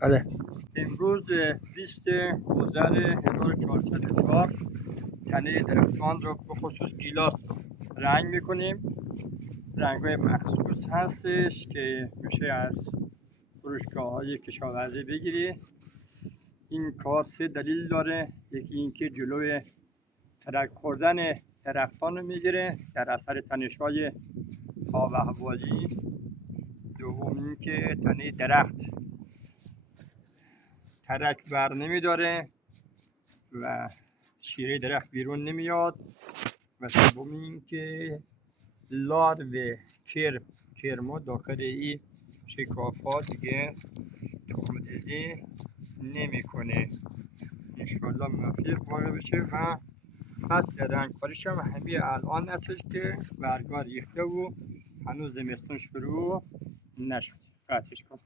بله. امروز 20 آذر 1404 تنه درختان رو به خصوص گیلاس رو رنگ میکنیم. رنگ‌های مخصوص هستش که میشه از فروشگاه‌های کشاورزی بگیری. این کار سه دلیل داره. یکی اینکه جلوی ترک خوردن درختان رو میگیره در اثر تنش‌های آب و هوایی. دوم اینکه تنه درخت ترک بر نمیداره و شیره درخت بیرون نمیاد. و سوم اینکه لارو کرما داخل این شکاف ها دیگه تخم ریزی نمیکنه. انشالله موفق واقع بشه و فصل رنگکاریش هم همین الان هستش که برگا ریخته و هنوز زمستون شروع نشد. قطعش کن.